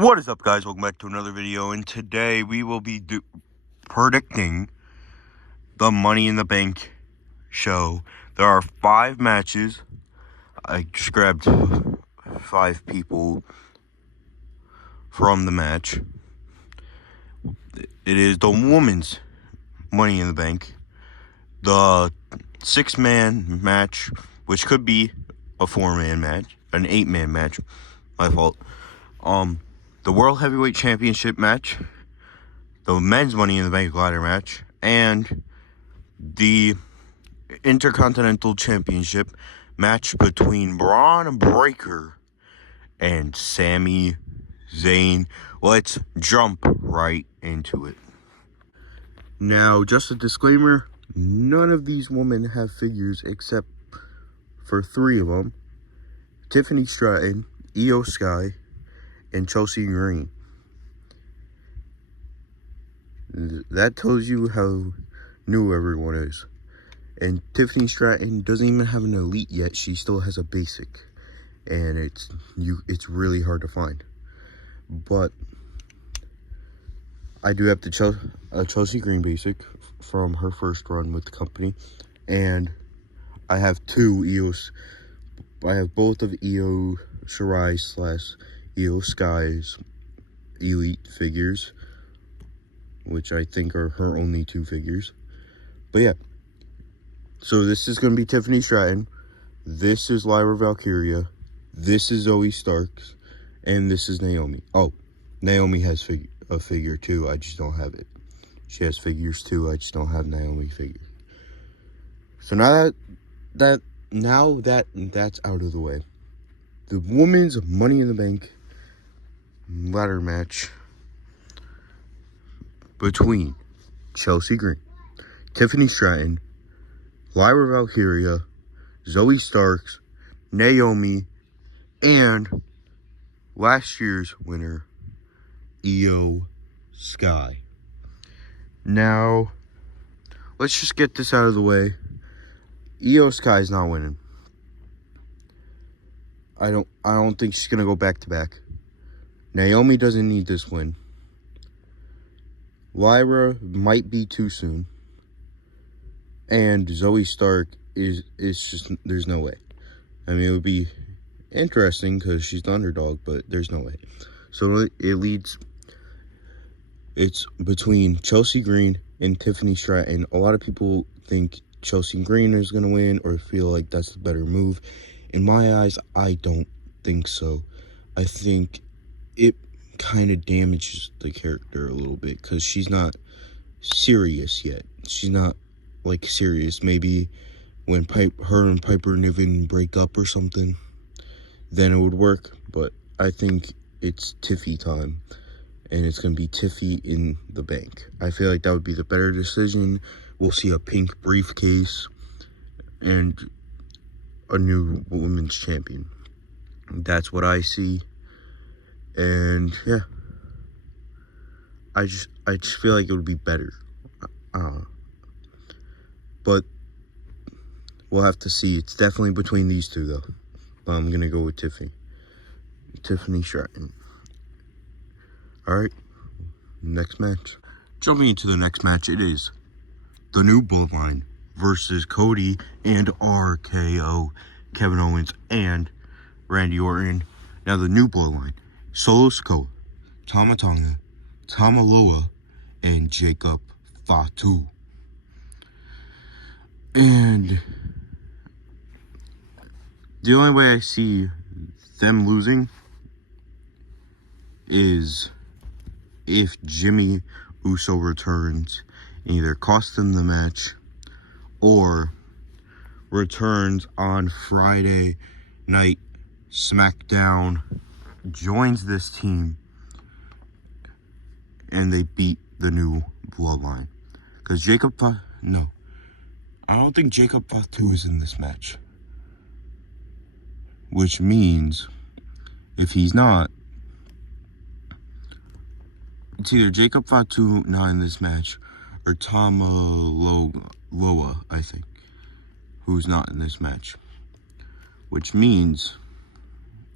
What is up, guys? Welcome back to another video, and today we will be predicting the Money in the Bank show. There are 5 matches. I just grabbed 5 people from the match. It is the women's Money in the Bank, the 6-man match, which could be a 4-man match, an 8-man match. My fault. The World Heavyweight Championship match, the men's Money in the Bank ladder match, and the Intercontinental Championship match between Braun Breaker and Sami Zayn. Let's jump right into it. Now, just a disclaimer, none of these women have figures except for 3 of them: Tiffany Stratton, Io Sky, and Chelsea Green. That tells you how new everyone is. And Tiffany Stratton doesn't even have an elite yet. She still has a basic, and it's really hard to find. But I do have the Chelsea Green basic from her first run with the company, and I have 2 EOS. I have both of Io Shirai / Io Sky's elite figures, which I think are her only 2 figures. But yeah, so this is going to be Tiffany Stratton, this is Lyra Valkyria, this is Zoe Starks, and this is Naomi. Oh, Naomi has a figure too, I just don't have it. She has figures too, I just don't have Naomi figure. So now that's out of the way, the women's Money in the Bank ladder match between Chelsea Green, Tiffany Stratton, Lyra Valkyria, Zoe Starks, Naomi, and last year's winner, Io Sky. Now, let's just get this out of the way. Io Sky is not winning. I don't think she's gonna go back to back. Naomi doesn't need this win. Lyra might be too soon. And Zoe Stark is just, there's no way. I mean, it would be interesting because she's the underdog, but there's no way. So it's between Chelsea Green and Tiffany Stratton. A lot of people think Chelsea Green is going to win or feel like that's the better move. In my eyes, I don't think so. I think it kind of damages the character a little bit because she's not serious yet. She's not like serious. Maybe when her and Piper Niven break up or something, then it would work. But I think it's Tiffy time, and it's going to be Tiffy in the bank. I feel like that would be the better decision. We'll see a pink briefcase and a new women's champion. That's what I see. And yeah, I just feel like it would be better. But we'll have to see. It's definitely between these 2 though. But I'm gonna go with Tiffany Stratton. Alright, next match. Jumping into the next match, it is the New Bloodline versus Cody and RKO, Kevin Owens and Randy Orton. Now the New Bloodline: Solo Sikoa, Tama Tonga, Tama Loa, and Jacob Fatu. And the only way I see them losing is if Jimmy Uso returns and either costs them the match or returns on Friday night SmackDown, joins this team, and they beat the New Bloodline. Because I don't think Jacob Fatu is in this match. Which means, if he's not, it's either Jacob Fatu not in this match, or Tama Loa, I think, who's not in this match. Which means,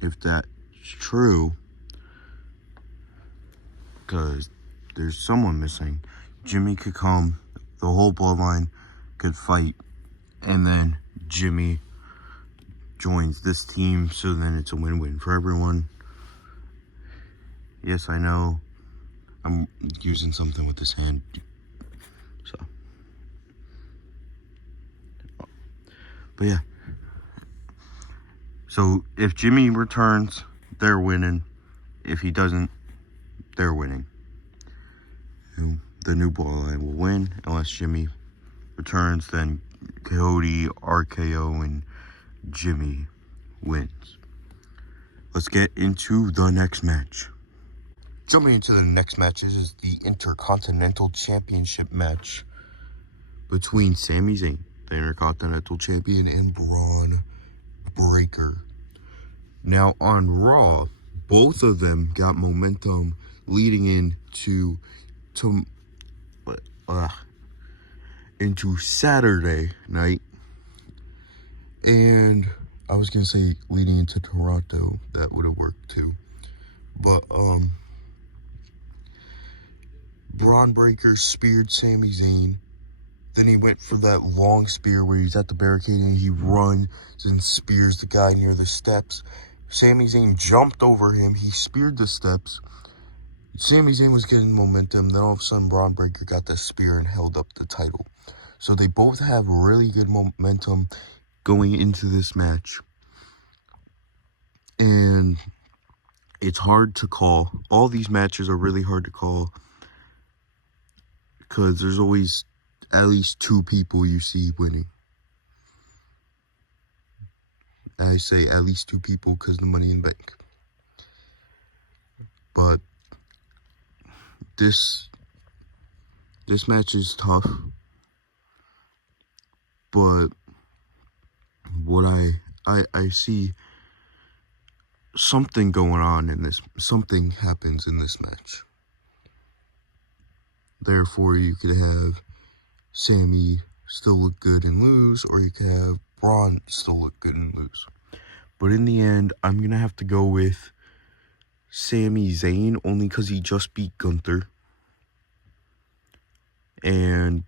if that's true, because there's someone missing. Jimmy could come, the whole bloodline could fight, and then Jimmy joins this team, so then it's a win-win for everyone. Yes, I know I'm using something with this hand, so. But yeah. So if Jimmy returns, they're winning. If he doesn't, they're winning. The new bloodline will win unless Jimmy returns. Then Cody, RKO, and Jimmy wins. Let's get into the next match. Jumping into the next match is the Intercontinental Championship match between Sami Zayn, the Intercontinental Champion, and Braun Breaker. Now on Raw, both of them got momentum leading into Saturday night, and I was gonna say leading into Toronto, that would have worked too, but Braun Breaker speared Sami Zayn. Then he went for that long spear where he's at the barricade and he runs and spears the guy near the steps. Sami Zayn jumped over him. He speared the steps. Sami Zayn was getting momentum. Then all of a sudden, Braun Breaker got the spear and held up the title. So they both have really good momentum going into this match. And it's hard to call. All these matches are really hard to call because there's always at least two people you see winning. I say at least two people because the Money in the Bank. But this match is tough. But what I see something going on in this. Something happens in this match. Therefore, you could have Sami still look good and lose, or you could have Braun still look good and lose. But in the end, I'm going to have to go with Sami Zayn, only because he just beat Gunther. And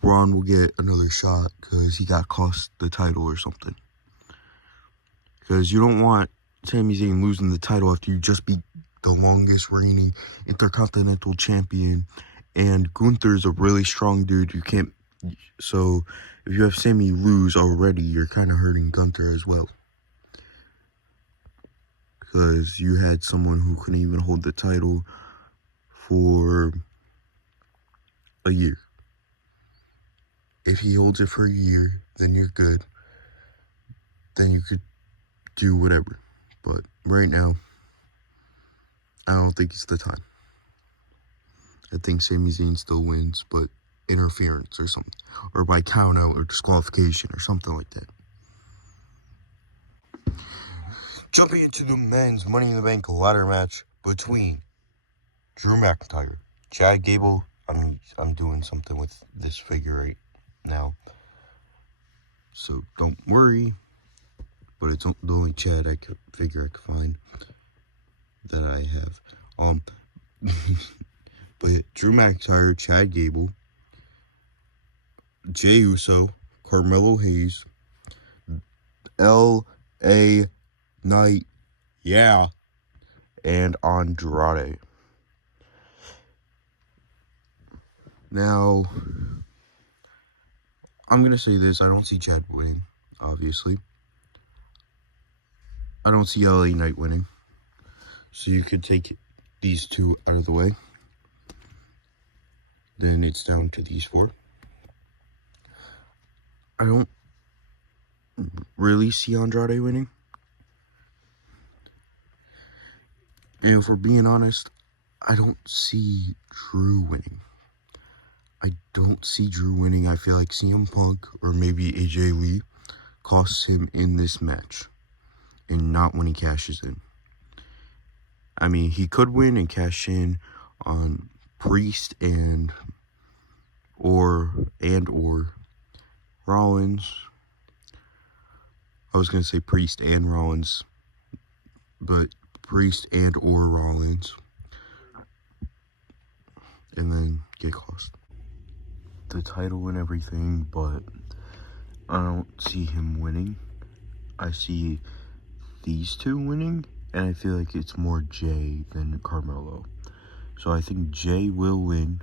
Braun will get another shot because he got cost the title or something. Because you don't want Sami Zayn losing the title after you just beat the longest reigning Intercontinental Champion. And Gunther's a really strong dude. You can't. So if you have Sami lose already, you're kind of hurting Gunther as well. Because you had someone who couldn't even hold the title for a year. If he holds it for a year, then you're good. Then you could do whatever. But right now, I don't think it's the time. I think Sami Zayn still wins, but interference or something. Or by count out or disqualification or something like that. Jumping into the men's Money in the Bank ladder match between Drew McIntyre, Chad Gable. I'm doing something with this figure right now, so don't worry. But it's the only Chad I could figure I could find that I have. But Drew McIntyre, Chad Gable, Jey Uso, Carmelo Hayes, L.A. Knight, yeah, and Andrade. Now, I'm going to say this. I don't see Chad winning, obviously. I don't see L.A. Knight winning. So you could take these two out of the way. Then it's down to these four. I don't really see Andrade winning. And if we're being honest, I don't see Drew winning. I don't see Drew winning. I feel like CM Punk or maybe AJ Lee costs him in this match. And not when he cashes in. I mean, he could win and cash in on Priest or Rollins. I was going to say Priest and Rollins, but Priest and or Rollins. and then get cost the title and everything, but I don't see him winning. I see these two winning, and I feel like it's more Jay than Carmelo. So I think Jay will win.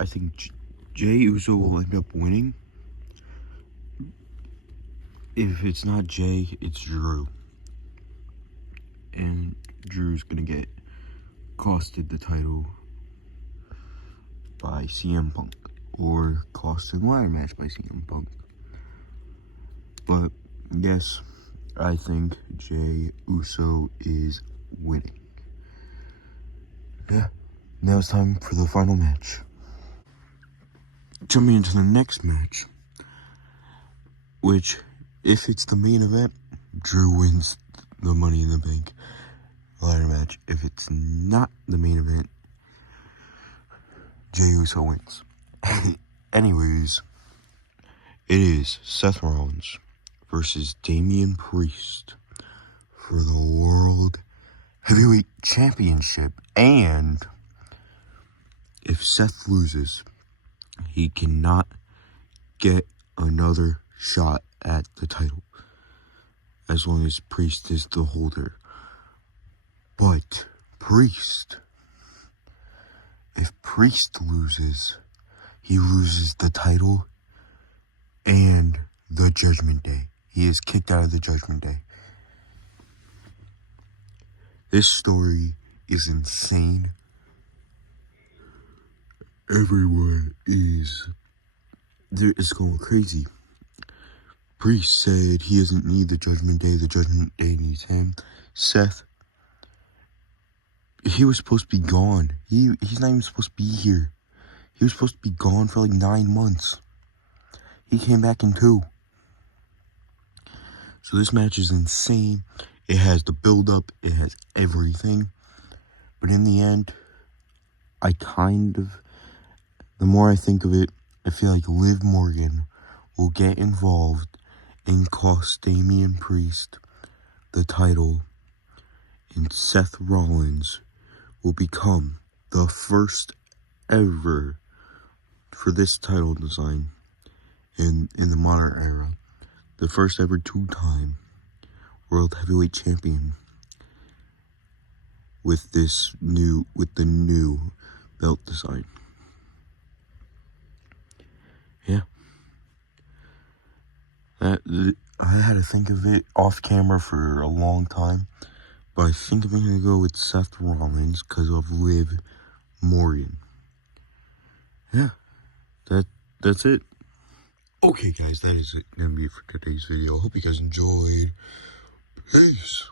I think Jay Uso will end up winning. If it's not Jay, it's Drew. And Drew's gonna get costed the title by CM Punk, or cost in ladder match by CM Punk. But yes, I think Jay Uso is winning. Yeah, now it's time for the final match. Jumping into the next match, which, if it's the main event, Drew wins the Money in the Bank ladder match. If it's not the main event, Jey Uso wins. Anyways, it is Seth Rollins versus Damian Priest for the World Heavyweight Championship. And if Seth loses, he cannot get another shot at the title as long as Priest is the holder. But if Priest loses, he loses the title and the Judgment Day. He is kicked out of the Judgment Day. This story is insane. Everyone is going crazy. Priest said he doesn't need the Judgment Day needs him. Seth, he was supposed to be gone. He's not even supposed to be here. He was supposed to be gone for like 9 months. He came back in 2. So this match is insane. It has the build-up. It has everything. But in the end, the more I think of it, I feel like Liv Morgan will get involved and cost Damian Priest the title, and Seth Rollins will become the first ever for this title design in the modern era, the first ever 2-time World Heavyweight Champion with the new belt design. Yeah. I had to think of it off camera for a long time, but I think I'm going to go with Seth Rollins because of Liv Morgan. Yeah, that's it. Okay, guys, that is it. Gonna be it for today's video. Hope you guys enjoyed. Peace.